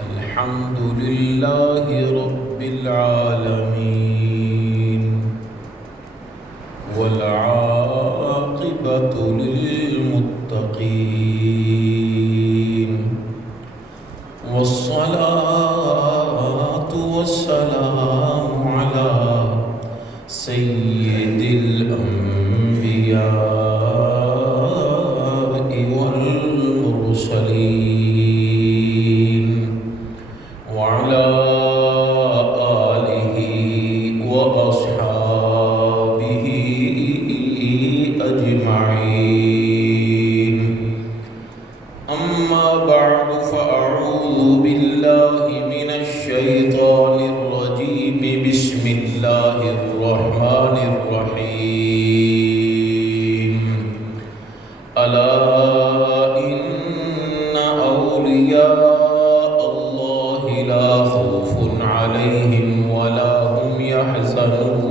الحمد لله رب العالمين والعاقبة للمتقين والصلاة والسلام على سيد الأنبياء والمرسلين وعلى آله وأصحابه أجمعين. أما بعد فأعوذ بالله من الشيطان الرجيم. بسم الله الرحمن الرحيم. ألا إن أولياء الله لا خوف عليهم ولا هم يحزنون.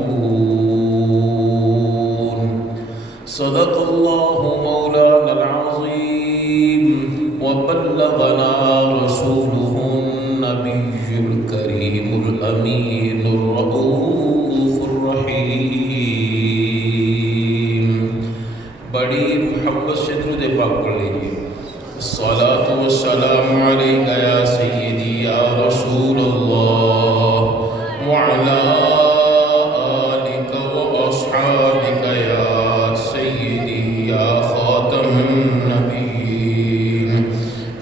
صدق الله مولانا العظيم وبلغنا رسوله النبي الكريم الأمين الرؤوف الرحيم. بڑی محبت سے درود پاک پڑھ لیجیے. الصلاۃ والسلام علیک یا سیدی یا رسول اللہ وعلی آلک واصحابک یا سیدی یا خاتم النبیین.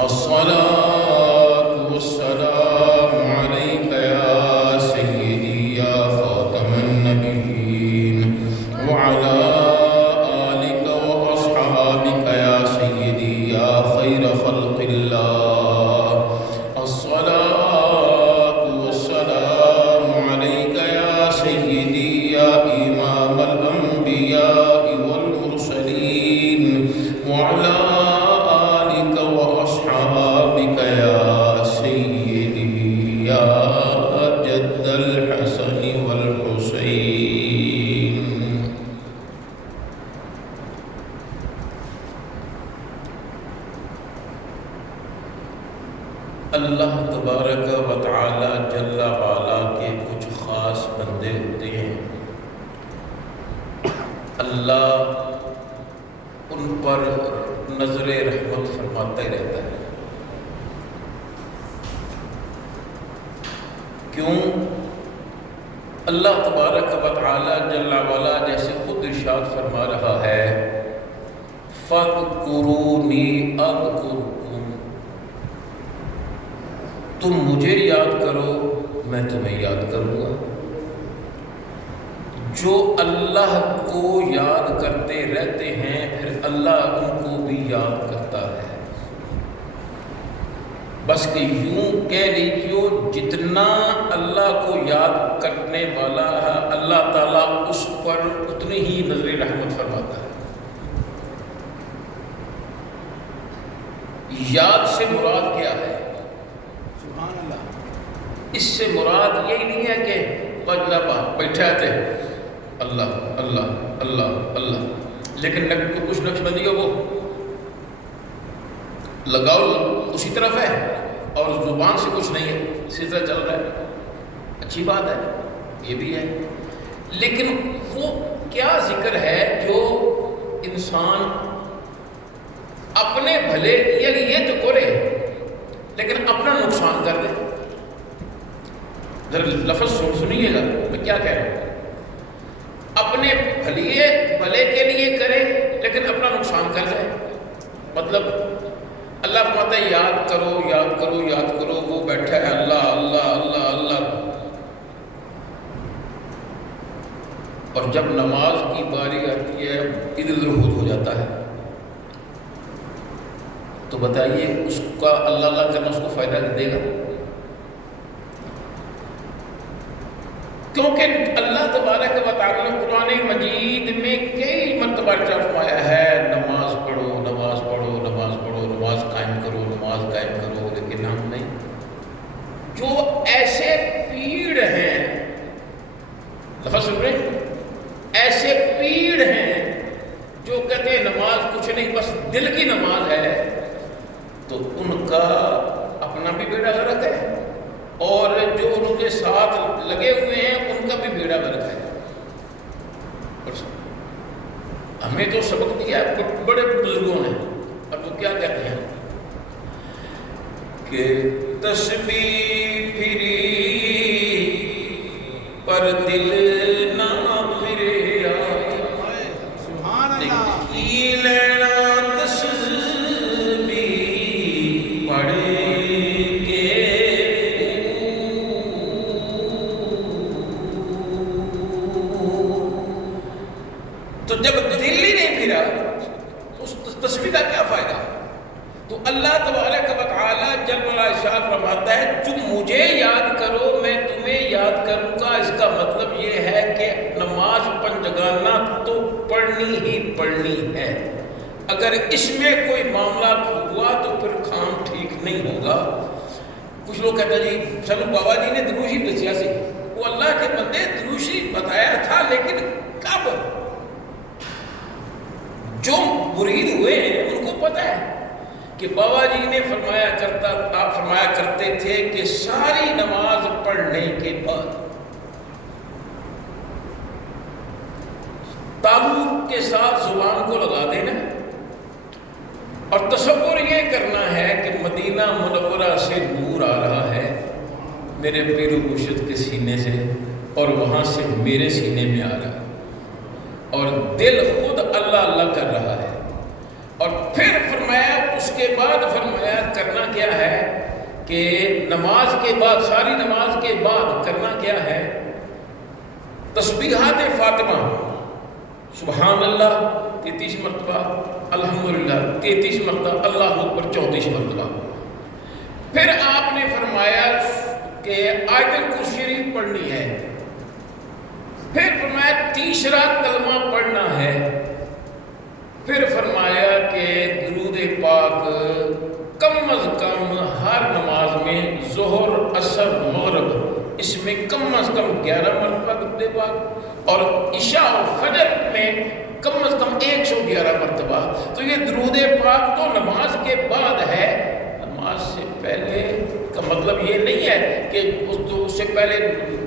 الصلاۃ والسلام علیک یا سیدی یا خاتم النبیین وعلی خلق اللہ. الصلاة والسلام عليك يا سيدي يا إمام الأنبياء والمرسلين وعلى آلك وأصحابك يا سيدي يا جد الحسن والحسين. اللہ تبارک و تعالی جل وعلا کے کچھ خاص بندے ہوتے ہیں، اللہ ان پر نظر رحمت فرماتا ہی رہتا ہے. کیوں؟ اللہ تبارک و تعالی جل وعلا جیسے خود ارشاد فرما رہا ہے فَاذْكُرُونِي أَذْكُرْكُمْ، تم مجھے یاد کرو میں تمہیں یاد کروں گا. جو اللہ کو یاد کرتے رہتے ہیں پھر اللہ ان کو بھی یاد کرتا ہے. بس کہ یوں کہہ لیجیے جتنا اللہ کو یاد کرنے والا ہے اللہ تعالیٰ اس پر اتنی ہی نظر رحمت فرماتا ہے. یاد سے مراد کیا ہے؟ اس سے مراد یہی نہیں ہے کہ بیٹھے آتے اللہ اللہ اللہ اللہ لیکن کچھ نقش بندی ہو وہ لگاؤ اسی طرف ہے اور زبان سے کچھ نہیں ہے، اسی طرح چل رہا ہے. اچھی بات ہے، یہ بھی ہے، لیکن وہ کیا ذکر ہے جو انسان اپنے بھلے یہ تو کرے لیکن اپنا نقصان کر دے. ذرا لفظ سنیے گا میں کیا کہہ رہا ہوں. اپنے بھلے کے لیے کرے لیکن اپنا نقصان کر جائے. مطلب اللہ فرماتا ہے یاد کرو یاد کرو یاد کرو، وہ بیٹھا ہے اللہ اللہ اللہ اللہ، اور جب نماز کی باری آتی ہے ادھر ادھر ہو جاتا ہے. تو بتائیے اس کا اللہ اللہ کرنا اس کو فائدہ دے گا؟ کیونکہ اللہ تبارک و تعالیٰ نے قرآن مجید میں کئی مرتبہ فرمایا ہے نماز پڑھو نماز پڑھو نماز پڑھو، نماز قائم کرو نماز قائم کرو، لیکن ہم نہیں. جو ایسے پیڑ ہیں، لفظ سن رہے ہیں، ایسے پیڑ ہیں جو کہتے ہیں نماز کچھ نہیں بس دل کی نماز ہے، تو ان کا اپنا بھی بیڑا بیڑا غرق ہے اور جو ان کے ساتھ لگے ہوئے ہیں ان کا بھی بیڑا غرق ہے. ہمیں تو سبق دیا بڑے بزرگوں نے، اور وہ کیا کہتے ہیں کہ تسبیح پھری پر دل نہ پھرے، لینا تسبیح پڑھ کے. تو جب دل ہی نہیں پھرا تو اس تسبیح کا کیا فائدہ؟ تو اللہ تبارک و تعالی جل وعلا ارشاد فرماتا ہے تم مجھے یاد کرو میں تمہیں یاد کروں گا. اس کا مطلب یہ ہے کہ نماز پنجگانہ تو پڑھنی ہی پڑھنی ہے. اگر اس میں کوئی معاملہ ہوا تو پھر کام ٹھیک نہیں ہوگا. کچھ لوگ کہتے ہیں جی چلو بابا جی نے دروشی دسیا سی، وہ اللہ کے بندے دروشی بتایا تھا، لیکن کب؟ جو مرید ہوئے ہیں ان کو پتہ ہے کہ بابا جی نے فرمایا کرتے تھے کہ ساری نماز پڑھنے کے بعد تابوت کے ساتھ زبان کو لگا دینا اور تصور یہ کرنا ہے کہ مدینہ منورہ سے نور آ رہا ہے میرے پیر و مرشد کے سینے سے، اور وہاں سے میرے سینے میں آ رہا ہے، اور دل خود اللہ اللہ کر رہا ہے. اور پھر فرمایا اس کے بعد فرمایا کرنا کیا ہے کہ نماز کے بعد، ساری نماز کے بعد کرنا کیا ہے؟ تسبیحات فاطمہ، سبحان اللہ 33 مرتبہ، الحمدللہ 33 مرتبہ، اللہ اکبر 34 مرتبہ. پھر آپ نے فرمایا کہ آیت الکرسی شریف پڑھنی ہے. پھر فرمایا تیسرا کلمہ پڑھنا ہے. پھر فرمایا کہ درود پاک کم از کم ہر نماز میں ظہر، عصر، مغرب اس میں کم از کم 11 مرتبہ درود پاک، اور عشاء اور فجر میں کم از کم 111 مرتبہ. تو یہ درود پاک تو نماز کے بعد ہے، نماز سے پہلے کا مطلب یہ نہیں ہے کہ اس سے پہلے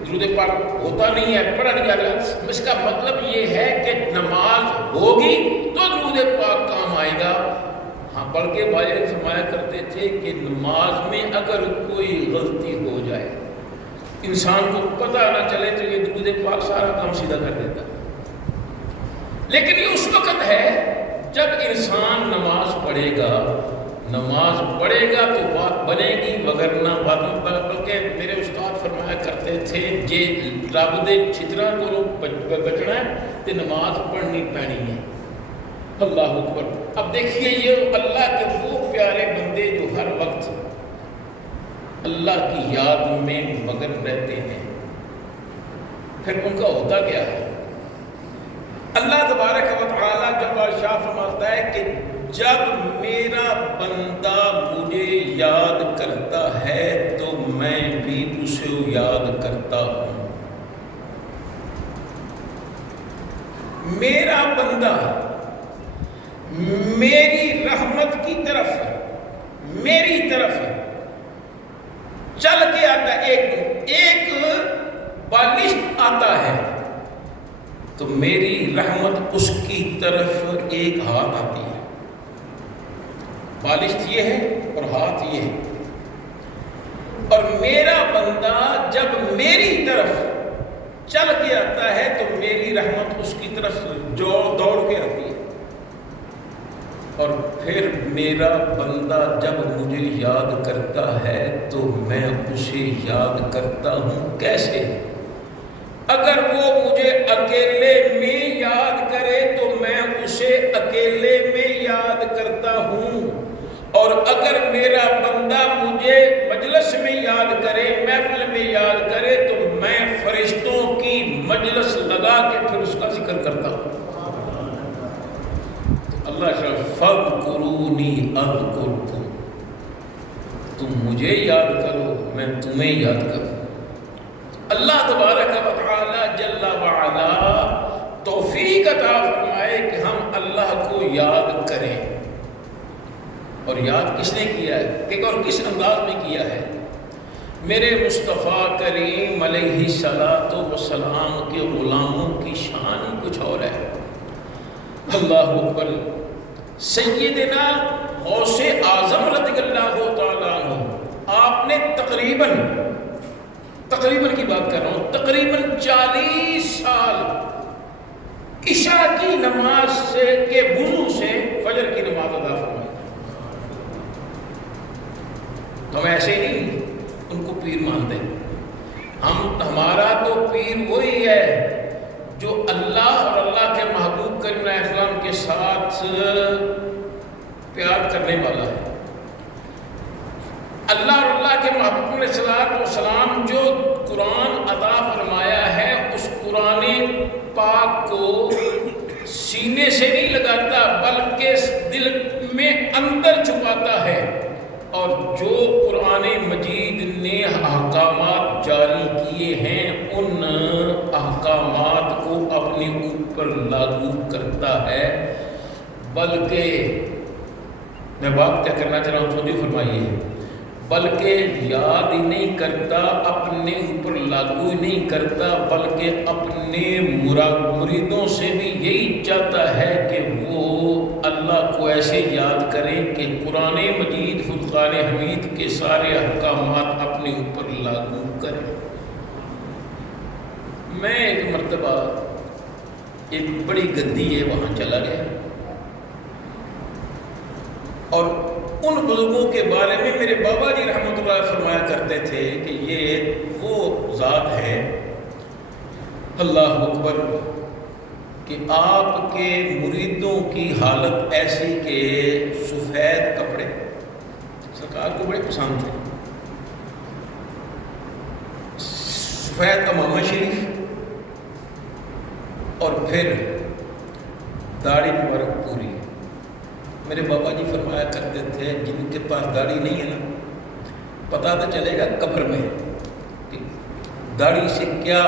درود پاک ہوتا نہیں ہے، پڑھا نہیں جاتا. اس کا مطلب یہ ہے کہ نماز ہوگی تو درود پاک کام آئے گا. ہاں بلکہ بھائی فرمایا کرتے تھے کہ نماز میں اگر کوئی غلطی ہو جائے، انسان کو پتہ نہ چلے تو یہ درود پاک سارا کام سیدھا کر دیتا. لیکن یہ اس وقت ہے جب انسان نماز پڑھے گا تو بات بنے گی، وگرنہ بات. بلکہ میرے استاد فرمایا کرتے تھے جے رب دے چھتراں کو بچنا ہے تو نماز پڑھنی پینی ہے. اللہ اکبر. اب دیکھیے یہ اللہ کے وہ پیارے بندے جو ہر وقت اللہ کی یاد میں مگن رہتے ہیں، پھر ان کا ہوتا کیا ہے؟ اللہ تبارک و تعالیٰ جب شاہ فرماتا ہے کہ جب میرا بندہ مجھے یاد کرتا ہے تو میں بھی اسے یاد کرتا ہوں. میرا بندہ میری رحمت کی طرف، میری طرف چل کے آتا ہے. ایک بالشت آتا ہے تو میری رحمت اس کی طرف ایک ہاتھ آتی ہے. بالشت یہ ہے اور ہاتھ یہ ہے. اور میرا بندہ جب میری طرف چل کے آتا ہے تو میری رحمت اس کی طرف دوڑ کے آتی ہے. اور پھر میرا بندہ جب مجھے یاد کرتا ہے تو میں اسے یاد کرتا ہوں. کیسے؟ اگر وہ مجھے اکیلے میں یاد کرے تو میں اسے اکیلے میں یاد کرتا ہوں. اور اگر میرا بندہ مجھے مجلس میں یاد کرے، محفل میں یاد کرے، تو میں فرشتوں کی مجلس لگا کے پھر اس کا ذکر کرتا ہوں. اللہ شاہ فَاذْكُرُونِي أَذْكُرْكُمْ، تم مجھے یاد کرو میں تمہیں یاد کروں. اللہ تبارک و تعالی جل وعلا توفیق عطا فرمائے کہ ہم اللہ کو یاد کریں. اور یاد کس نے کیا ہے کہ اور کس انداز میں کیا ہے؟ میرے مصطفیٰ کریم علیہ الصلاۃ والسلام کے غلاموں کی شان ہی کچھ اور ہے۔ اللہ اکبر۔ سیدنا غوث اعظم رضی اللہ تعالیٰ عنہ، آپ نے تقریباً کی بات کر رہا ہوں، تقریباً 40 سال عشاء کی نماز کے وضو سے فجر کی نماز ادا فرمائی۔ ہم ایسے نہیں ان کو پیر مانتے، ہمارا تو پیر وہی ہے جو اللہ اور اللہ کے محبوب کریم علیہ السلام کے ساتھ پیار کرنے والا ہے۔ اللہ اور اللہ کے محبوب علیہ السلام جو قرآن عطا فرمایا ہے، اس قرآن پاک کو سینے سے نہیں لگاتا بلکہ دل میں اندر چھپاتا ہے، اور جو قرآن مجید نے احکامات جاری کیے ہیں ان احکامات کو اپنے اوپر لاگو کرتا ہے۔ بلکہ میں بات کیا کرنا چاہ رہا ہوں، توجہ فرمائیے، بلکہ یاد ہی نہیں کرتا، اپنے اوپر لاگو ہی نہیں کرتا، بلکہ اپنے مریدوں سے بھی یہی چاہتا ہے کہ وہ اللہ کو ایسے یاد کریں کہ قرآن مجید فرقان حمید کے سارے احکامات اپنے اوپر لاگو کریں۔ میں ایک مرتبہ ایک بڑی گدی ہے وہاں چلا گیا، اور ان بزرگوں کے بارے میں میرے بابا جی رحمۃ اللہ فرمایا کرتے تھے کہ یہ وہ ذات ہے، اللہ اکبر، کہ آپ کے مریدوں کی حالت ایسی کہ سفید کپڑے سرکار کو بڑے پسند تھے، سفید امامہ شریف، اور پھر داڑھی مبارک پوری۔ میرے بابا جی فرمایا کرتے تھے جن کے پاس داڑھی نہیں ہے نا، پتہ تو چلے گا قبر میں کہ داڑھی سے کیا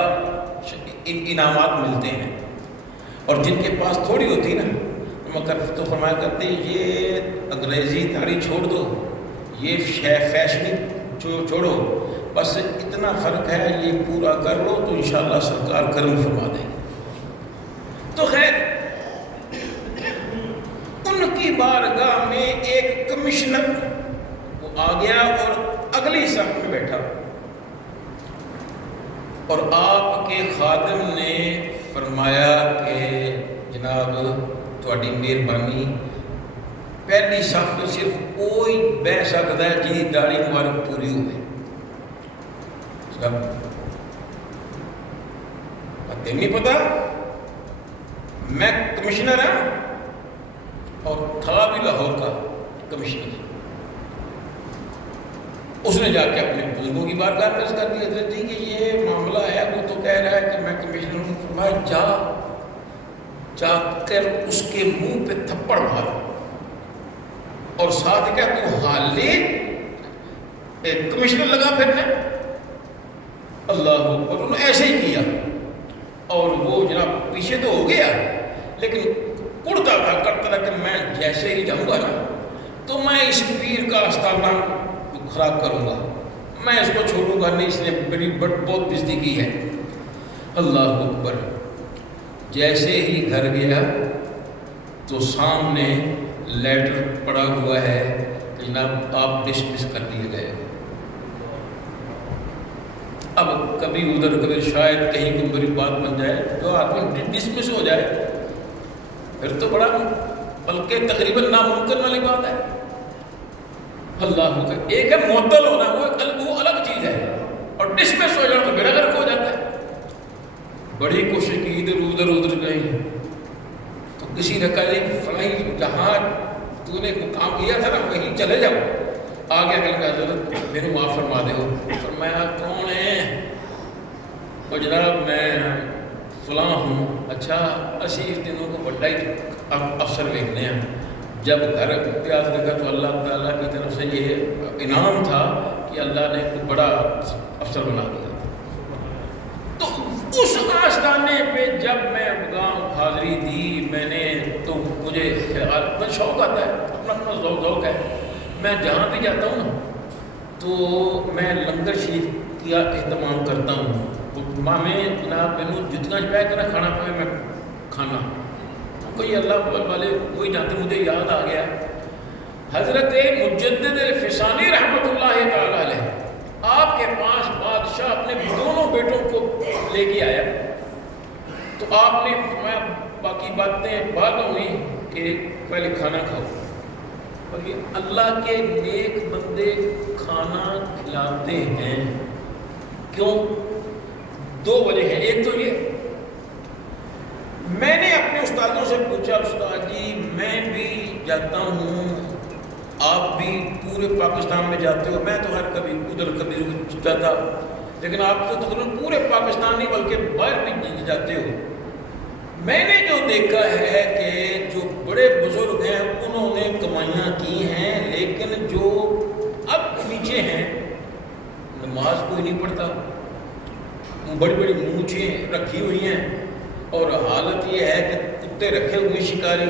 انعامات ملتے ہیں، اور جن کے پاس تھوڑی ہوتی نا مگر تو فرمایا کرتے یہ انگریزی داڑھی چھوڑ دو، یہ فیشنی چھوڑو، بس اتنا فرق ہے، یہ پورا کر لو تو انشاءاللہ سرکار کرم فرما دیں گے۔ تو خیر، ان کی بارگاہ میں ایک کمشنر وہ آ گیا اور اگلی صف میں بیٹھا، اور آپ کے خادم نے فرمایا کہ جناب تھوڑی مہربانی، پہلی صف میں صرف کوئی بہ سکتا ہے جی داڑھی مبارک پوری ہوئے۔ پتہ نہیں پتا، میں کمشنر ہوں اور تھا بھی لاہور کا کمشنر۔ اس نے جا کے اپنے بزرگوں کی بارگاہ پیش کر دی، حضرت جی کہ یہ معاملہ ہے، وہ تو کہہ رہا ہے کہ میں کمشنر ہوں۔ فرمایا جا کر اس کے منہ پہ تھپڑ مارا، اور ساتھ کیا تو حالے کمشنر لگا پھرنے۔ اللہ اکبر، انہوں نے ایسے ہی کیا، اور وہ جناب پیچھے تو ہو گیا لیکن کڑتا تھا، کرتا تھا کہ میں جیسے ہی جاؤں گا نا تو میں اس پیر کا آستانہ خراب کروں گا، میں اس کو چھوڑوں گا نہیں، اس نے میری بہت بزدی کی ہے۔ اللہ اکبر، جیسے ہی گھر گیا تو سامنے لیٹر پڑا ہوا ہے کہ جناب آپ ڈسمس کر دیے گئے۔ اب کبھی ادھر کبھی شاید کہیں کوئی بری بات بن جائے تو آدمی ڈسمس ہو جائے، پھر تو بڑا بلکہ تقریباً ناممکن والی بات ہے۔ اللہ کا ایک ہے معطل ہونا، وہ الگ چیز ہے، اور ڈسمس ہو جانا تو میرا گھر ہو جاتا ہے۔ بڑی کوشش کی، ادھر گئی تو کسی نے کہا فلاں جہاں تو نے کام کیا تھا نا کہیں چلے جاؤ، آگے کہیں حضرت میرے معاف فرما دے ہو۔ فرمایا کون ہے؟ وہ جناب میں فلاں ہوں۔ اچھا، اسی اس دنوں کو بڑا ہی افسر دیکھنے ہیں۔ جب گھر پیاس لگا تو اللہ تعالیٰ کی طرف سے یہ انعام تھا کہ اللہ نے کوئی بڑا افسر بنا دیا۔ تو اس آستانے پہ جب میں گاؤں حاضری دی میں نے، تو مجھے خیال میں شوق آتا ہے، اپنا ذوق ہے، میں جہاں بھی جاتا ہوں نا تو میں لنگر شریف کیا اہتمام کرتا ہوں، ماں میں جناب مینو جتنا پہ کرنا کھانا پہ میں کھانا کوئی اللہ والے کوئی جانتے، مجھے یاد آ گیا حضرت مجدد الفسانی رحمۃ اللہ تعالی علیہ، آپ کے پاس بادشاہ اپنے دونوں بیٹوں کو لے کے آیا، تو آپ نے فرمایا باقی باتیں بعد میں ہوئی کہ پہلے کھانا کھاؤ، اور یہ اللہ کے نیک بندے کھانا کھلاتے ہیں، کیوں؟ دو وجہ ہیں، ایک تو یہ میں نے اپنے استادوں سے پوچھا، استاد جی میں بھی جاتا ہوں، آپ بھی پورے پاکستان میں جاتے ہو، میں تو ہر کبھی ادھر کبھی جاتا، لیکن آپ تو تقریباً پورے پاکستان نہیں بلکہ باہر بھی جاتے ہو، میں نے جو دیکھا ہے کہ جو بڑے بزرگ ہیں انہوں نے کمائیاں کی ہیں، لیکن جو اب نیچے ہیں نماز کوئی نہیں پڑھتا، بڑی بڑی مونچھیں رکھی ہوئی ہیں، اور حالت یہ ہے کہ کتے رکھے ہوئے شکاری،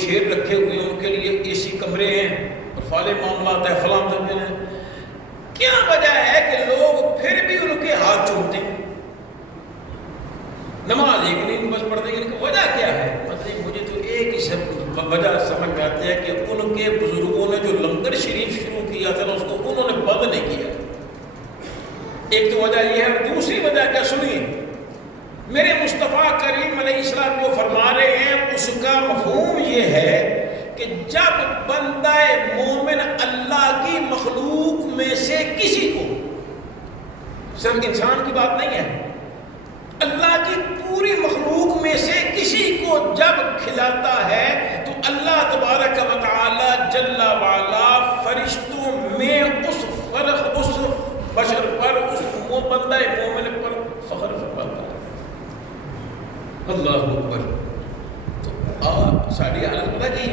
شیر رکھے ہوئے ہیں، ان کے لیے اے سی کمرے ہیں اور فالے معاملات ہیں، فلاں سمجھے ہیں۔ کیا وجہ ہے کہ لوگ پھر بھی ان کے ہاتھ چومتے ہیں، نماز ایک نہیں بس پڑھتے ہیں، ان کی وجہ کیا ہے؟ مطلب مجھے تو ایک ہی وجہ سمجھ میں آتی ہے کہ ان کے بزرگوں نے جو لنگر شریف شروع کیا تھا نا، اس کو انہوں نے بند نہیں کیا، ایک تو وجہ یہ ہے۔ دوسری وجہ کیا سنیے، میرے مصطفیٰ کریم علیہ السلام جو فرما رہے ہیں اس کا مفہوم یہ ہے کہ جب بندہ مومن اللہ کی مخلوق میں سے کسی کو، صرف انسان کی بات نہیں ہے، اللہ کی پوری مخلوق میں سے کسی کو جب کھلاتا ہے تو اللہ تبارک و تعالی جل وعلا فرشتوں میں اس فرق، اس بشر پر، اس بندہ مومن پر فخر فرماتا ہے۔ اللہ اکبر۔ تو ساری حالت پتہ کی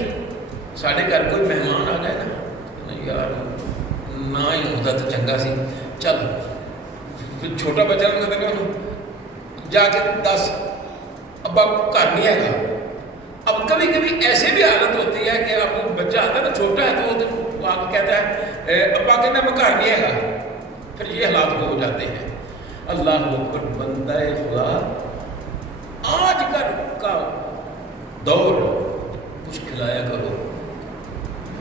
سارے گھر کوئی مہمان آ جائے نا، یار نہ ہی ہوتا تو چنگا سی، چل چھوٹا بچہ جا کے 10 ابا گھر نہیں آئے گا۔ اب کبھی کبھی ایسے بھی حالت ہوتی ہے کہ اب بچہ آتا ہے نا چھوٹا ہے تو وہ آپ کہتا ہے ابا کہتا ہے میں گھر نہیں آئے گا، پھر یہ حالات ہو جاتے ہیں۔ اللہ اکبر۔ بندہ خدا آج کل کا دور، کچھ کھلایا کرو،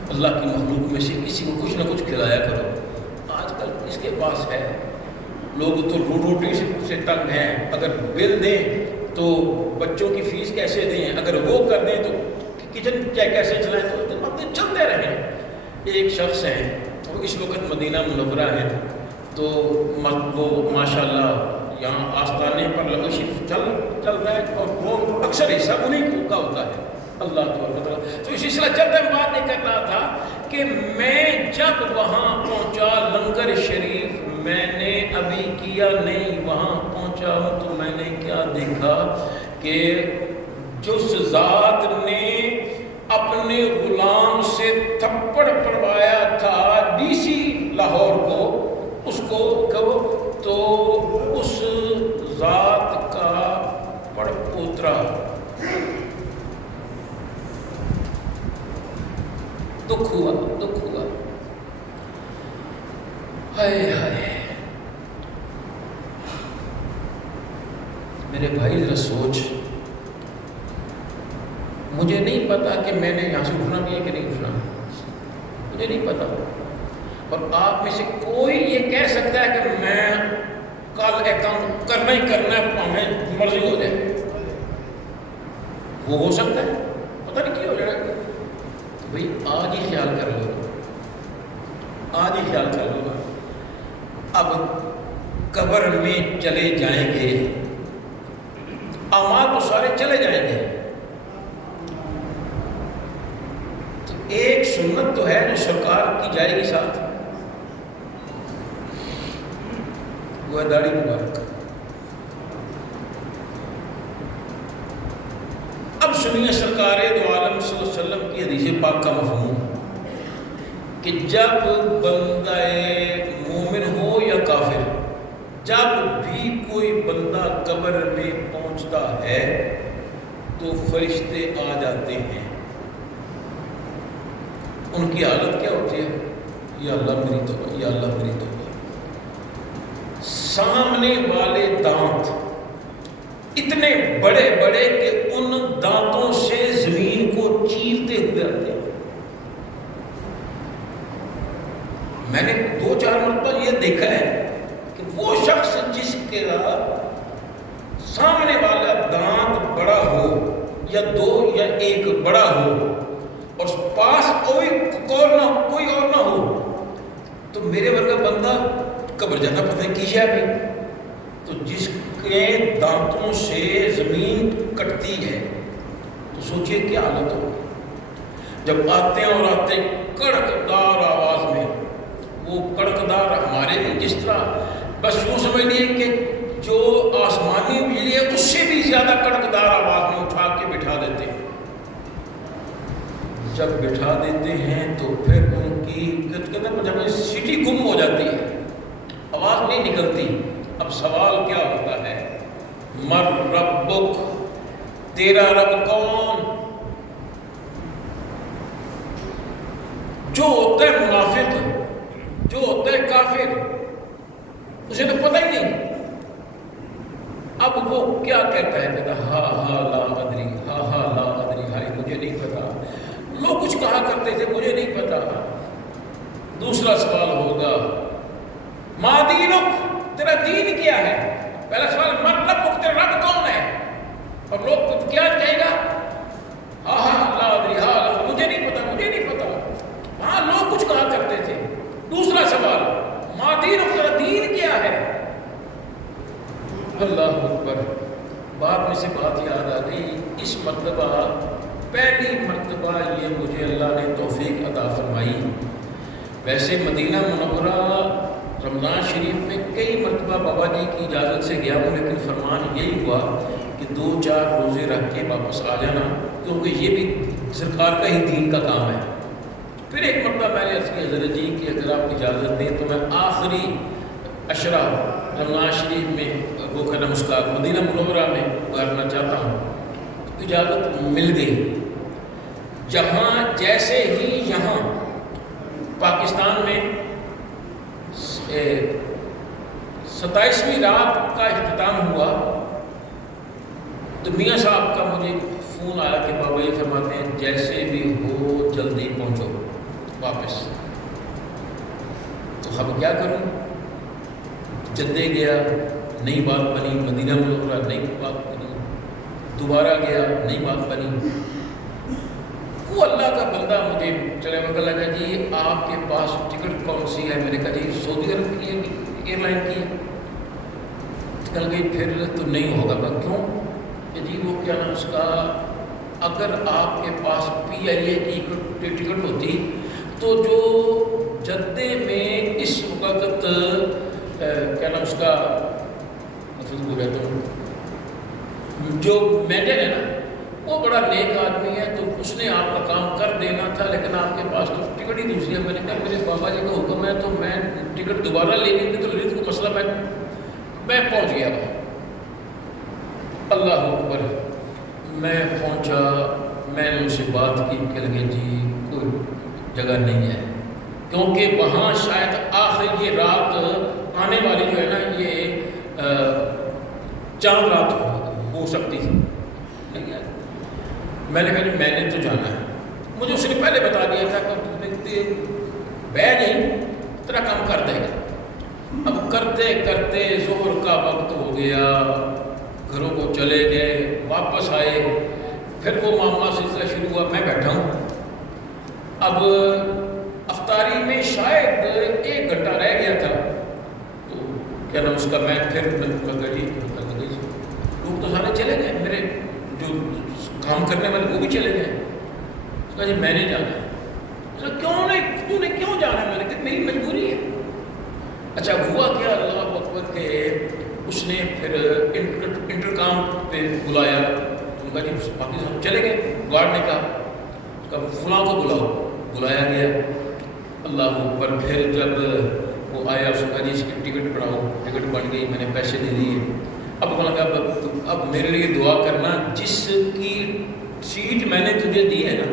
اللہ کی مخلوق میں سے کسی کو کچھ نہ کچھ کھلایا کرو۔ آج کل اس کے پاس ہے، لوگ تو روٹی سے تنگ ہیں، اگر بل دیں تو بچوں کی فیس کیسے دیں، اگر وہ کر دیں تو کچن کیسے چلائیں، تو مطلب چلتے رہیں۔ ایک شخص ہیں وہ اس وقت مدینہ منورہ ہے، تو وہ ماشاءاللہ یہاں آستانے پر لنگر شریف چل رہا ہے، اور وہ اکثر حصہ انہیں کا ہوتا ہے۔ اللہ تعالیٰ تو اس سلسلہ چلتا میں بات نہیں کرنا تھا کہ میں جب وہاں پہنچا لنگر شریف، میں نے ابھی کیا نہیں، وہاں پہنچا ہوں تو میں نے کیا دیکھا کہ جس ذات نے اپنے غلام سے تھپڑ پڑوایا تھا ڈی سی لاہور کو، اس کو کہو تو اس ذات کا پڑ پوترا دکھ ہوا۔ ہائے ہائے میرے بھائی ذرا سوچ، مجھے نہیں پتا کہ میں نے یہاں سے اٹھنا بھی ہے کہ نہیں اٹھنا، مجھے نہیں پتا، اور آپ میں سے کوئی یہ کہہ سکتا ہے کہ میں کل ایک کام کرنا ہی کرنا ہے، ہمیں مرضی ہو جائے، وہ ہو سکتا ہے، پتہ نہیں کیا ہو جائے گا۔ بھئی آج ہی خیال کر لو، آج ہی خیال کر لو، اب قبر میں چلے جائیں گے، اعمال تو سارے چلے جائیں گے، تو ایک سنت تو ہے جو سرکار کی جائے گی ساتھ، وہ ہے داڑھی مبارک۔ اب سنیے سرکار دو عالم صلی اللہ علیہ وسلم کی حدیث پاک کا مفہوم کہ جب بندہ مومن ہو یا کافر، جب بھی کوئی بندہ قبر میں پہنچتا ہے تو فرشتے آ جاتے ہیں، ان کی حالت کیا ہوتی ہے؟ یا اللہ میری توبہ، یا اللہ میری توبہ۔ سامنے والے دانت اتنے بڑے بڑے کہ ان دانتوں سے زمین کو چیرتے ہوئے آتے ہیں۔ میں نے 2-4 مرتبہ یہ دیکھا ہے کہ وہ شخص جس کے سامنے والا دانت بڑا ہو یا 2 یا 1 بڑا ہو اور پاس کوئی اور نہ ہو، تو میرے ورگا بندہ قبر جانا پتہ ہے کی ہے بھائی۔ تو جس کے دانتوں سے زمین کٹتی ہے تو سوچئے کیا حالت ہو جب آتے ہیں، اور آتے کڑکدار آواز میں۔ وہ کڑکدار ہمارے بھی جس طرح بس یوں سمجھ لیے کہ جو آسمانی بجلی ہے اس سے بھی زیادہ کڑکدار آواز میں اٹھا کے بٹھا دیتے ہیں۔ جب بٹھا دیتے ہیں تو پھر ان کی جب سیٹی گم ہو جاتی ہے، آواز نہیں نکلتی۔ اب سوال کیا ہوتا ہے؟ مر ربک، تیرا رب کون؟ جو ہوتا ہے منافق، جو ہوتا ہے کافر، اسے تو پتہ ہی نہیں۔ اب وہ کیا کہتا ہے؟ کہتا ہا ہا لا ادری، ہا ہا لا ادری، ہائی مجھے نہیں پتا۔ لوگ کچھ کہا کرتے تھے مجھے نہیں پتا۔ دوسرا سوال ہوگا ما دینک، تیرا دین کیا ہے؟ پہلا سوال من ربک، تیرا رب کون ہے؟ اور لوگ کیا کہے گا؟ ہا ہا لا ادری، ہا لا، مجھے نہیں پتا، مجھے نہیں پتا۔ ہاں لوگ کچھ کہا کرتے تھے۔ دوسرا سوال ما دینک، تیرا دین کیا ہے؟ اللہ اکبر۔ بعد میں سے بات یاد آ گئی، اس مرتبہ پہلی مرتبہ یہ مجھے اللہ نے توفیق عطا فرمائی۔ ویسے مدینہ منورہ رمضان شریف میں کئی مرتبہ بابا جی کی اجازت سے گیا ہوں، لیکن فرمان یہی ہوا کہ 2-4 روزے رکھ کے واپس آ جانا، کیونکہ یہ بھی سرکار کا ہی دین کا کام ہے۔ پھر ایک مرتبہ میں نے عرض کیا حضرت جی کہ اگر آپ اجازت دیں تو میں آخری عشرہ رمضان شریف میں وہ کرنا مسکات مدینہ منورہ میں گزارنا چاہتا ہوں۔ تو اجازت مل گئی۔ جہاں جیسے ہی یہاں پاکستان میں 27ویں رات کا اختتام ہوا تو میاں صاحب کا مجھے فون آیا کہ بابا یہ فرماتے ہیں جیسے بھی ہو جلدی پہنچو واپس۔ تو اب کیا کروں؟ جدے گیا، نئی بات بنی، مدینہ منورہ نئی بات بنی، دوبارہ گیا نئی بات بنی۔ وہ اللہ کا بندہ مجھے چلے وقت لگا جی آپ کے پاس ٹکٹ کون سی ہے؟ میں نے کہا جی سعودی عرب کی ایئر لائن کی ہے۔ کل گئی پھر تو نہیں ہوگا۔ میں کیوں؟ کہ جی وہ کیا نام اس کا، اگر آپ کے پاس PIA کی ٹکٹ ہوتی تو جو جدے میں اس وقت کیا نام اس کا بول رہتا ہوں جو مینیجر ہے نا وہ بڑا نیک آدمی ہے، تو اس نے آپ کا کام کر دینا تھا، لیکن آپ کے پاس تو ٹکٹ ہی دوسری ہے۔ میں نے کہا میرے بابا جی کا حکم ہے تو میں ٹکٹ دوبارہ لے لیں گے، تو لیت کو مسئلہ میں پہنچ گیا وہاں۔ اللہ اکبر۔ میں پہنچا، میں نے ان سے بات کی کہ لگے جی کوئی جگہ نہیں ہے، کیونکہ وہاں شاید آخر یہ رات آنے والی جو ہے نا یہ چاند رات ہو سکتی تھی۔ میں نے کہا جی میں نے تو جانا ہے۔ مجھے اس نے پہلے بتا دیا تھا کہ بہ نہیں تیرا کام کر دے گا۔ اب کرتے کرتے ظہر کا وقت ہو گیا، گھروں کو چلے گئے، واپس آئے، پھر وہ معاملہ سلسلہ شروع ہوا۔ میں بیٹھا ہوں، اب افطاری میں شاید 1 گھنٹہ رہ گیا تھا، تو کیا نام اس کا میں پھر لوگ تو سارے چلے گئے، میرے جو کام کرنے والے وہ بھی چلے گئے۔ اس کا جی میں نے جانا ہے۔ کیوں نہیں، تو نے کیوں جانا ہے؟ میں نے کہا میری مجبوری ہے۔ اچھا ہوا کیا؟ اللہ اکبر کہ اس نے پھر انٹرکام پہ بلایا، ان کا جی باقی سب چلے گئے، گارڈ نے کہا فلاں کو بلاؤ، بلایا گیا۔ اللہ اکبر۔ پھر جب وہ آیا اس کا جی اس کی ٹکٹ بڑھاؤ، ٹکٹ بن گئی، میں نے پیسے دے دیے۔ اب کہا لگا اب میرے لیے دعا کرنا، جس کی سیٹ میں نے تجھے دی ہے نا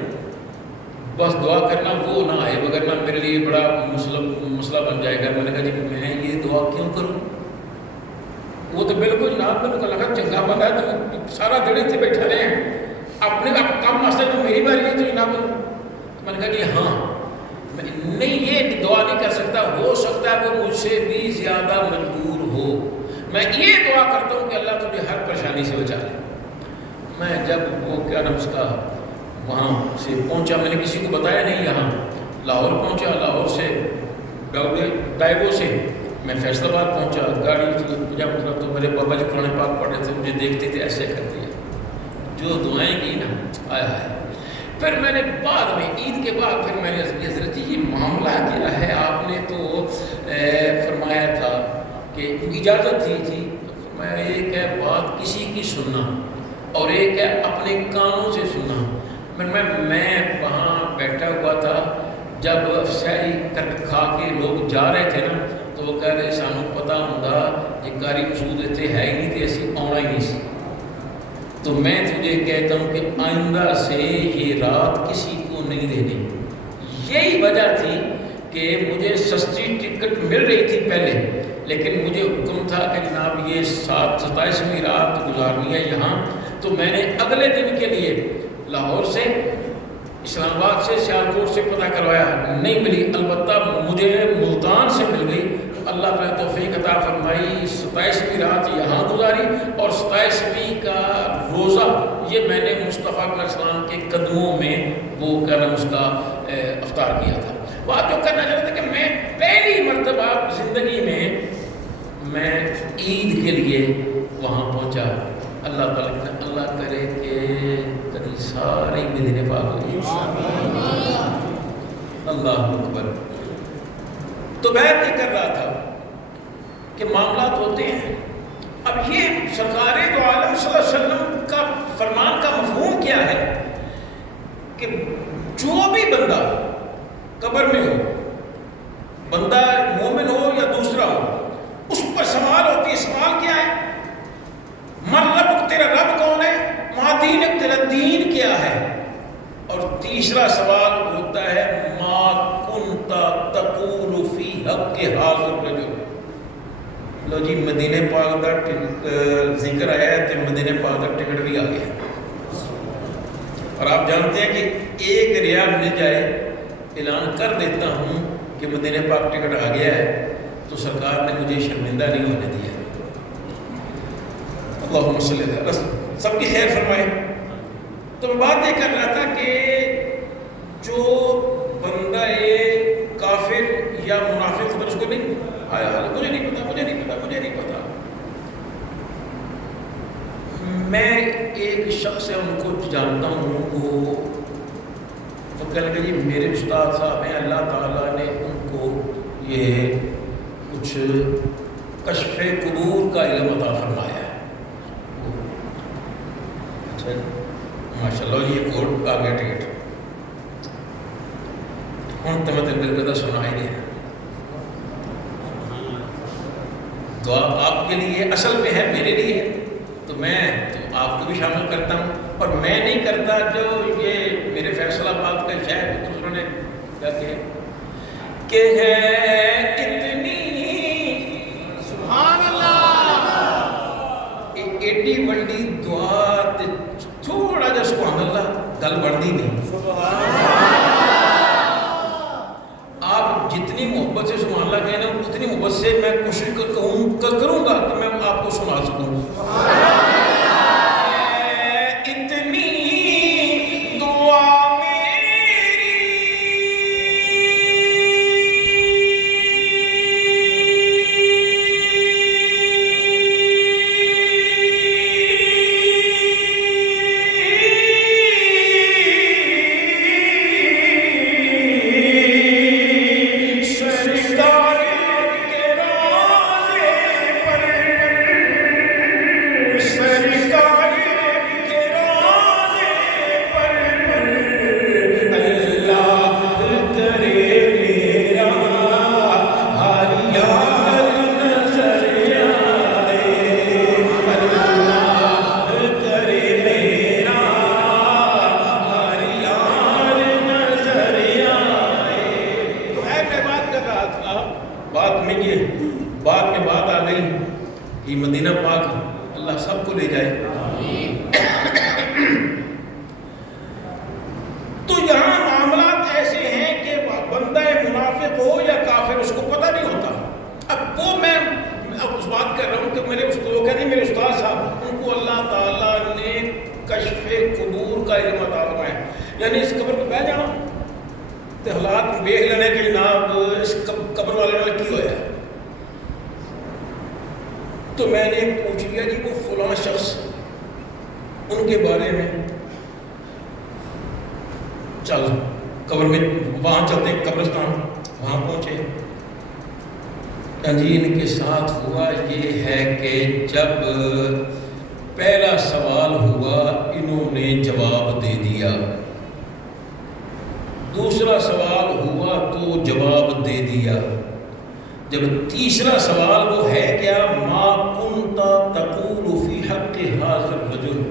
بس دعا کرنا وہ نہ آئے وغیرہ میرے لیے بڑا مسئلہ بن جائے گا. میں نے کہا جی میں یہ دعا کیوں کروں؟ وہ تو بالکل جناب میں نے لگا چنگا بندہ ہے تو سارا دن اتنے بیٹھا رہے ہیں اپنے کام واسطے تو میری باری ہے تو جناب. میں نے کہا جی ہاں میں نہیں یہ دعا نہیں کر سکتا, ہو سکتا ہے وہ مجھ سے بھی زیادہ مجبور ہو. میں یہ دعا کرتا ہوں کہ اللہ تجھے ہر پریشانی سے بچا لے. میں جب وہ کیا نام اس کا وہاں سے پہنچا, میں نے کسی کو بتایا نہیں, یہاں لاہور پہنچا, لاہور سے ڈائیو سے میں فیصل آباد پہنچا, گاڑی جب اترا تو میرے بابا جی قرآن پاک پڑھ رہے تھے, مجھے دیکھتے تھے ایسے کر دیا, جو دعائیں کی نا آیا ہے. پھر میں نے بعد میں عید کے بعد پھر میں نے حضرت جی یہ معاملہ کیا ہے, آپ نے تو فرمایا تھا کہ اجازت دی تھی, میں ایک ہے بات کسی کی سننا اور ایک ہے اپنے کانوں سے سننا. میں وہاں بیٹھا ہوا تھا, جب سحری کر کھا کے لوگ جا رہے تھے نا تو وہ کہہ رہے سانوں پتہ ہوں یہ کاری مسود اتنے ہے ہی نہیں تو اسی آنا ہی نہیں سی. تو میں تجھے کہتا ہوں کہ آئندہ سے یہ رات کسی کو نہیں دینی. یہی وجہ تھی کہ مجھے سستی ٹکٹ مل رہی تھی پہلے, لیکن مجھے حکم تھا کہ جناب یہ 27ویں رات گزارنی ہے یہاں. تو میں نے اگلے دن کے لیے لاہور سے, اسلام آباد سے, سیالکوٹ سے پتہ کروایا, نہیں ملی. البتہ مجھے ملتان سے مل گئی. اللہ نے توفیق عطا فرمائی, 27ویں رات یہاں گزاری اور 27ویں کا روزہ یہ میں نے مصطفیٰ علیہ السلام کے قدموں میں وہ کیا نام اس کا افطار کیا تھا. وہ آپ جو کرنا چاہتے تھے کہ میں پہلی مرتبہ زندگی میں عید کے لیے وہاں پہنچا. اللہ تعالیٰ نے اللہ کرے کہ کبھی سارے مدینے پاک ہو گئے. اللہ اکبر. تو میں یہ کر رہا تھا کہ معاملات ہوتے ہیں. اب یہ سرکار دو عالم صلی اللہ علیہ وسلم کا فرمان کا مفہوم کیا ہے کہ جو بھی بندہ قبر میں ہو, بندہ مومن ہو یا دوسرا ہو, اس پر سوال ہوتی ہے. سوال کیا ہے؟ من رب, تیرا رب کون ہے؟ ما دینک, تیرا دین کیا ہے؟ اور تیسرا سوال ہوتا ہے ما کنت تقول فی حق حاضر الرجل. لو جی مدینے پاک کا ذکر آیا ہے تو مدینے پاک کا ٹکٹ بھی آ گیا. اور آپ جانتے ہیں کہ ایک ریال مل جائے, اعلان کر دیتا ہوں کہ مدینے پاک ٹکٹ آ گیا ہے, تو سرکار نے مجھے شرمندہ نہیں ہونے دیا. اللہم صلی اللہ علیہ وسلم, سب کی خیر فرمائے. تو میں بات یہ کر رہا تھا کہ جو بندہ کافر یا منافق ہوتا ہے اس کو نہیں آیا حال مجھے نہیں پتا, مجھے نہیں پتا, مجھے نہیں پتا. میں ایک شخص ہے ان کو جانتا ہوں, وہ تو کہنے لگے جی میرے استاد صاحب ہیں, اللہ تعالیٰ نے ان کو یہ کچھ کشف قبور کا علم عطا فرمایا ہے. ماشاء اللہ یہ کوٹ آ گیا ٹکٹ. ہوں تو مت دل کا سنا ہی نہیں ہے. دعا آپ کے لیے اصل میں ہے, میرے لیے ہے, تو میں تو آپ کو بھی شامل کرتا ہوں. اور میں نہیں کرتا جو یہ میرے فیصل آباد کا شہر دوسروں نے کہتے ہیں کہ ہے اتنی سبحان اللہ ایڈی بڑی دعا تھوڑا جا سبحان اللہ گل بڑھتی نہیں. آپ جتنی محبت سے سبحان اللہ کہنا اتنی محبت سے میں کوشش کروں گا کہ میں آپ کو سنا سکوں. اتنی دعا بعد میں بات آ گئی کہ مدینہ پاک اللہ سب کو لے جائے. تو یہاں معاملات ایسے ہیں کہ بندہ منافق ہو یا کافر اس کو پتہ نہیں ہوتا. اب وہ میں اس بات کر رہا ہوں کہ وہ کہتے ہیں میرے استاد صاحب ان کو اللہ تعالیٰ نے کشف قبور کا علم عطا فرمایا، یعنی اس قبر پہ بیٹھ جانا تو حالات دیکھ لینے کہ جناب اس قبر والے نے کی ہوا ہے. تو میں نے پوچھ لیا جی وہ فلاں شخص ان کے بارے میں، چل قبر میں وہاں چلتے قبرستان وہاں پہنچے. جی ان کے ساتھ ہوا یہ ہے کہ جب پہلا سوال ہوا انہوں نے جواب دے دیا، دوسرا سوال ہوا تو جواب دے دیا، جب تیسرا سوال وہ ہے کیا ما کنت تقول فی حق ھذا الرجل،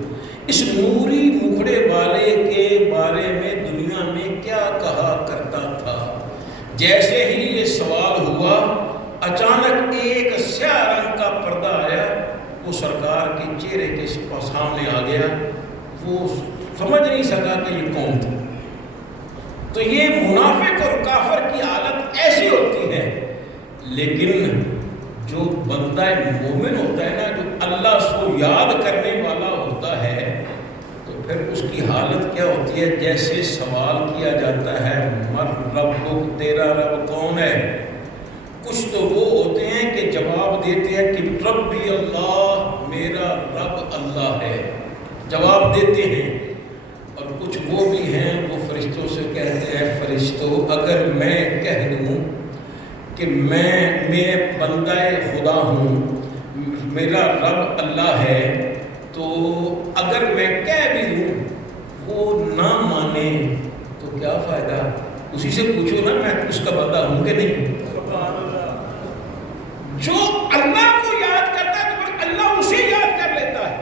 اس نوری مکھڑے والے کے بارے میں دنیا میں کیا کہا کرتا تھا. جیسے ہی یہ سوال ہوا اچانک ایک سیاہ رنگ کا پردہ آیا، وہ سرکار کے چہرے کے سامنے آ گیا. وہ سمجھ نہیں سکا کہ یہ کون تھا. تو یہ منافق اور کافر کی حالت ایسی ہوتی ہے. لیکن جو بندہ مومن ہوتا ہے نا، جو اللہ کو یاد کرنے والا ہوتا ہے، تو پھر اس کی حالت کیا ہوتی ہے؟ جیسے سوال کیا جاتا ہے من ربک، تیرا رب کون ہے؟ کچھ تو وہ ہوتے ہیں کہ جواب دیتے ہیں کہ ربی اللہ، میرا رب اللہ ہے، جواب دیتے ہیں. اور کچھ وہ بھی ہیں وہ فرشتوں سے کہتے ہیں فرشتوں اگر میں کہہ دوں کہ میں بندہ خدا ہوں، میرا رب اللہ ہے، تو اگر میں کہہ بھی دوں وہ نہ مانے تو کیا فائدہ؟ اسی سے پوچھو نا میں اس کا بندہ ہوں کہ نہیں. جو اللہ کو یاد کرتا ہے تو پھر اللہ اسے یاد کر لیتا ہے.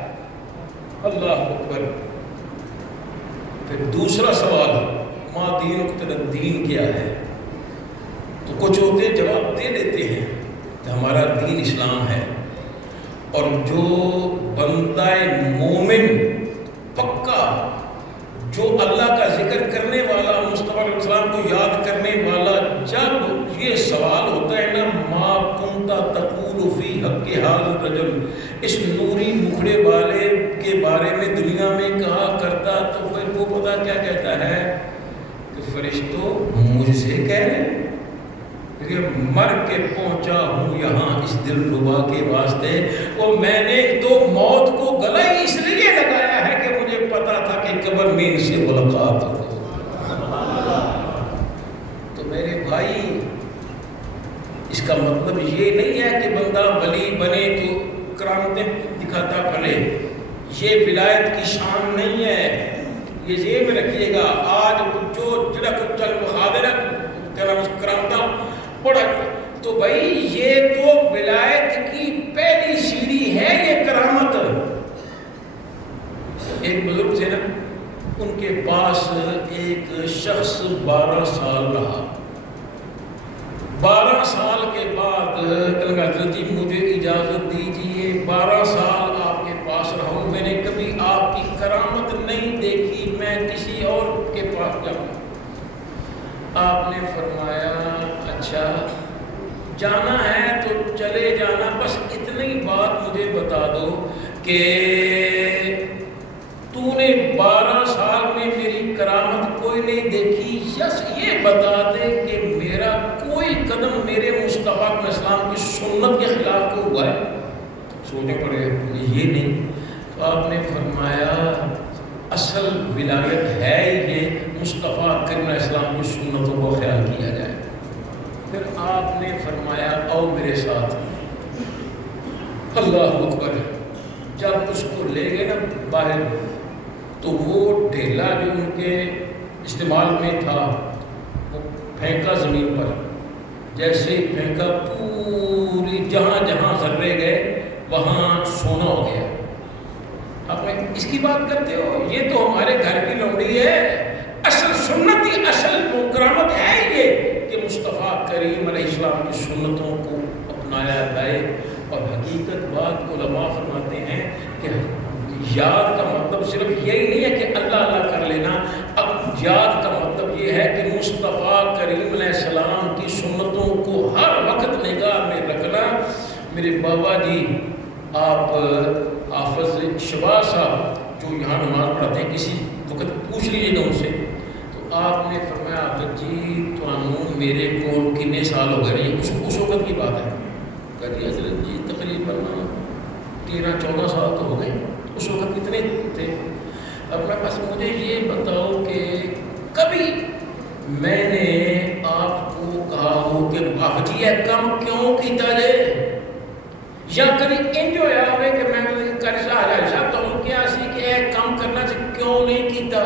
اللہ اکبر. پھر دوسرا سوال ما دینک، تیرا دین کیا ہے؟ تو کچھ ہوتے جواب دے دیتے ہیں کہ ہمارا دین اسلام ہے. اور جو بندہ مومن پکا، جو اللہ کا ذکر کرنے والا، مصطفیٰ علیہ السلام کو یاد کرنے والا، جب یہ سوال ہوتا ہے نا ما کنت تقول فی حق ھذا الرجل، اس نوری مکھڑے والے کے بارے میں دنیا میں کہا کرتا، تو پھر وہ پتہ کیا کہتا ہے کہ فرشتوں مجھ سے کہہ رہے ہیں کہ مر کے پہنچا ہوں یہاں اس دل ربا کے واسطے، اور میں نے تو موت کو گلہ ہی اس لیے لگایا ہے کہ مجھے پتا تھا کہ قبر میں ان سے ملاقات ہو. تو میرے بھائی اس کا مطلب یہ نہیں ہے کہ بندہ ولی بنے تو کرامتیں دکھاتا پھرے. یہ ولایت کی شان نہیں ہے. یہ ذہن میں رکھیے گا. آج جو جڑا کچھ چل بخا دے نا کیا نام کرامتاں پڑھا، تو بھائی یہ تو ولایت کی پہلی سیڑھی ہے یہ کرامت. ایک بزرگ تھے نا، ان کے پاس ایک شخص 12 سال رہا. 12 سال کے بعد حضرت جی مجھے اجازت دیجیے، 12 سال آپ کے پاس رہا ہوں، میں نے کبھی آپ کی کرامت نہیں دیکھی، میں کسی اور کے پاس جاؤں. آپ نے فرمایا اچھا جانا ہے تو چلے جانا، بس اتنی بات مجھے بتا دو کہ تو نے 12 سال میں میری کرامت کوئی نہیں دیکھی، یس یہ بتا دے کہ میرا کوئی قدم میرے مصطفیٰ علیہ السلام کی سنت کے خلاف کو ہوا ہے. سوچنے پڑے یہ نہیں. تو آپ نے فرمایا اصل ولایت ہے یہ مصطفیٰ کریم علیہ السلام کی سنتوں کو خیال کیا جائے. پھر آپ نے فرمایا آؤ میرے ساتھ. اللہ اکبر. جب اس کو لے گئے نا باہر، تو وہ ڈھیلا جو ان کے استعمال میں تھا وہ پھینکا زمین پر. جیسے پھینکا پوری جہاں جہاں ذرے گئے وہاں سونا ہو گیا. آپ اس کی بات کرتے ہو؟ یہ تو ہمارے گھر کی لوڑی ہے. اصل سنت، اصل کرامت ہے یہ کہ مصطفیٰ کریم علیہ السلام کی سنتوں کو اپنایا فرمایا لائے. اور حقیقت بات علماء فرماتے ہیں کہ یاد کا مطلب صرف یہی نہیں ہے کہ اللہ اللہ کر لینا. اب یاد کا مطلب یہ ہے کہ مصطفیٰ کریم علیہ السلام کی سنتوں کو ہر وقت نگاہ میں رکھنا. میرے بابا جی آپ حافظ شباز صاحب جو یہاں نماز پڑھاتے ہیں, کسی وقت پوچھ لیجیے گا ان سے, تو آپ نے فرمایا حافظ جی تو میرے کو کتنے سال ہو گئے. اس وقت کی بات ہے. کہا حضرت جی تقریباً 13-14 سال تو ہو گئے. اس وقت کتنے تھے؟ اب میں بس مجھے یہ بتاؤ کہ کبھی میں نے آپ کو کہا ہو کہ آپ جی یہ کم کیوں کیتا جائے, یا کبھی انج ہویا ہوئے کہ میں کرشا آ جائے صاحب تو کیا سی کہ یہ کم کرنا سے کیوں نہیں کیتا.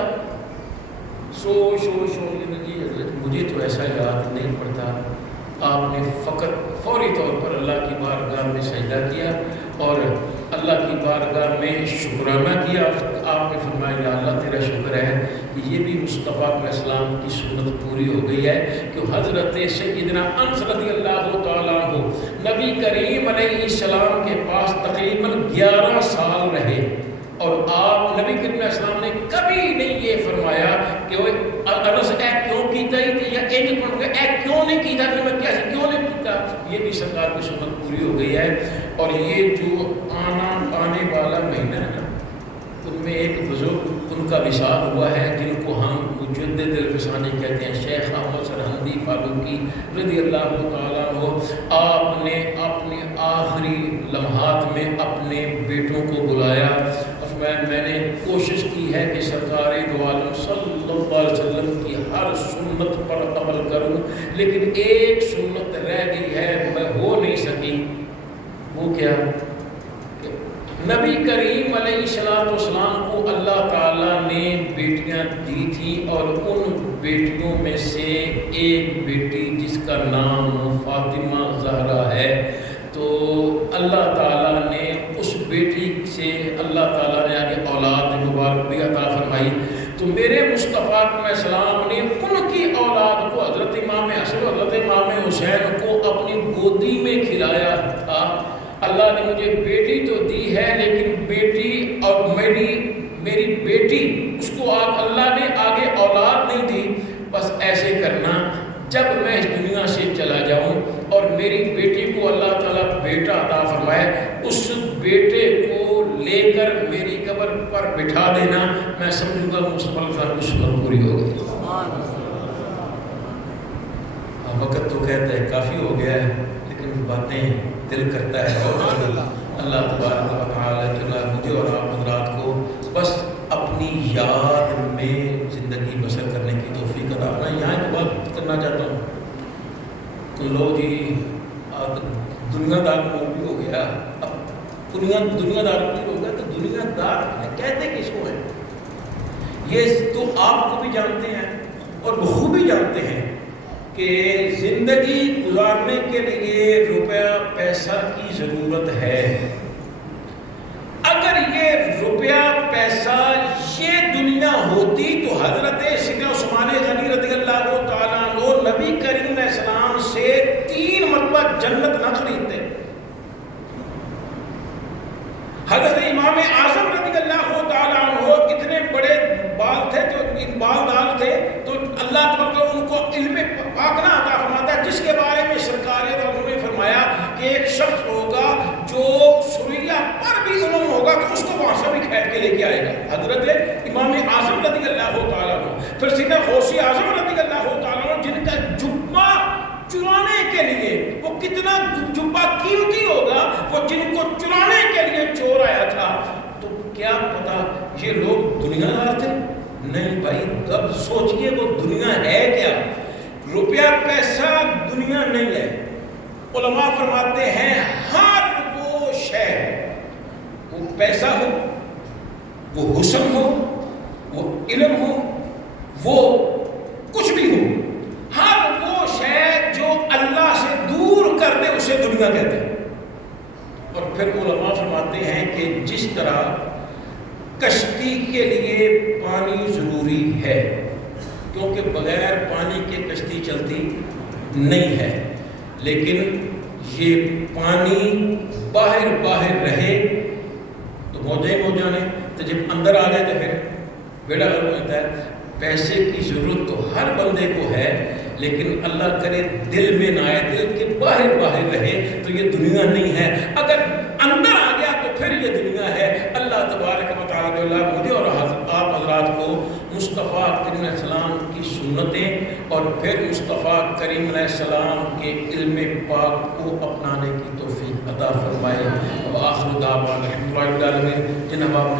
سوچ جی حضرت مجھے تو ایسا یاد نہیں پڑتا. آپ نے فقط فوری طور پر اللہ کی بارگاہ میں سجدہ کیا اور اللہ کی بارگاہ میں شکرانہ کیا. آپ نے فرمایا یا اللہ تیرا شکر ہے کہ یہ بھی مصطفیٰ علیہ السلام کی سنت پوری ہو گئی ہے کہ حضرت سیدنا انس رضی اللہ تعالیٰ عنہ نبی کریم علیہ السلام کے پاس تقریباً 11 سال رہے, اور آپ نبی کریم علیہ السلام نے کبھی نہیں یہ فرمایا کہ وہ انس اے کیوں کیتا ہی تھے یا ایک پڑھ گئے اے کیوں نہیں کیتا تھا, میں کیا کیوں نہیں کیتا. یہ بھی سرکار کی سنت پوری ہو گئی ہے. اور یہ جو آنے والا مہینہ ہے نا, ان میں ایک بزرگ ان کا وصال ہوا ہے جن کو ہم مجدد الفسانی کہتے ہیں, شیخ احمد سرہندی فاروقی رضی اللہ تعالیٰ عنہ. آپ نے اپنے آخری لمحات میں اپنے بیٹوں کو بلایا. میں نے کوشش کی ہے کہ سرکار دو عالم صلی اللہ علیہ وسلم کی ہر سنت پر عمل کروں, لیکن ایک سنت رہ گئی ہے, میں ہو نہیں سکی. وہ کیا؟ نبی کریم علیہ السلام کو اللہ تعالیٰ نے بیٹیاں دی تھی, اور ان بیٹیوں میں سے ایک بیٹی جس کا نام فاطمہ زہرا ہے, تو اللہ تعالیٰ نے اس بیٹی سے اللہ تعالیٰ نے آگے اولاد مبارک بھی عطا فرمائی. تو میرے مصطفیٰ علیہ السلام نے ان کی اولاد کو حضرت امام حسن و حضرت امام حسین کو اپنی گودی میں کھلایا تھا. اللہ نے مجھے بیٹی تو دی ہے, لیکن بیٹی اور میری بیٹی اس کو اللہ نے آگے اولاد نہیں دی. بس ایسے کرنا, جب میں اس دنیا سے چلا جاؤں اور میری بیٹی کو اللہ تعالیٰ بیٹا عطا فرمائے, اس بیٹے کو لے کر میری قبر پر بٹھا دینا, میں سمجھوں گا مصطفیٰ صاحب کی سنت پوری ہو گئی. وقت تو کہتا ہے کافی ہو گیا ہے, لیکن باتیں دل کرتا ہے. اور اللہ تبارک و تعالیٰ مجھے اور آپ حضرات کو بس اپنی یاد میں زندگی بسر کرنے کی توفیق عطا فرمائے. یہاں ایک بات کرنا چاہتا ہوں, تو لو جی دنیا دار لوگ بھی ہو گیا. اب دنیا دار بھی ہو گیا, تو دنیا دار کہتے کس کو ہیں؟ یہ تو آپ کو بھی جانتے ہیں اور وہ بھی جانتے ہیں کہ زندگی گزارنے کے لیے روپیہ پیسہ کی ضرورت ہے. اگر یہ روپیہ پیسہ یہ دنیا ہوتی تو حضرت سیدنا عثمان غنی رضی اللہ تعالیٰ عنہ نبی کریم علیہ السلام سے 3 مرتبہ جنت نہ خریدتے. حضرت امام اعظم رضی اللہ تعالیٰ عنہ اتنے بڑے بال تھے, جو بالدار تھے, تو اللہ تبارک ان کو علم پاک نہ عطا فرماتا ہے, جس کے بارے میں سرکار نے فرمایا کہ ایک شخص ہوگا جو سریا پر بھی علم ہوگا تو اس کو وہاں سے بھی کھینچ کے لے کے آئے گا. حضرت امام اعظم رضی اللہ تعالیٰ عنہ, پھر سیدنا غوث اعظم رضی اللہ تعالیٰ عنہ جن کا جبہ چرانے کے لیے, وہ کتنا جبہ قیمتی ہوگا, وہ جن کو چرانے کے لیے چور آیا تھا. تو کیا پتا یہ لوگ دنیا دار تھے؟ نہیں بھائی, اب سوچئے وہ دنیا ہے کیا. روپیہ پیسہ دنیا نہیں ہے. علماء فرماتے ہیں ہر وہ شے, وہ پیسہ ہو, وہ حسن ہو, وہ علم ہو, وہ کچھ بھی ہو, ہر وہ شے جو اللہ سے دور کر دے اسے دنیا کہتے ہیں. اور پھر علماء فرماتے ہیں کہ جس طرح کشتی کے لیے پانی ضروری ہے, کیونکہ بغیر پانی کے کشتی چلتی نہیں ہے, لیکن یہ پانی باہر رہے تو موجیں موجاں نے، تو جب اندر آ جائے تو پھر بیڑا غرق ہو جاتا ہے۔ پیسے کی ضرورت تو ہر بندے کو ہے، لیکن اللہ کرے دل میں نہ آئے، دل کے باہر رہے تو یہ دنیا نہیں ہے، اگر اندر آ گیا تو پھر یہ دنیا ہے۔ اللہ تبارک و تعالی مجھے اور آپ حضرات کو مصطفیٰ کریم علیہ السلام کی سنتیں اور پھر مصطفیٰ کریم علیہ السلام کے علم پاک کو اپنانے کی توفیق عطا فرمائے۔ وآخر دعوانا الحمدللہ رب العالمین۔ جناب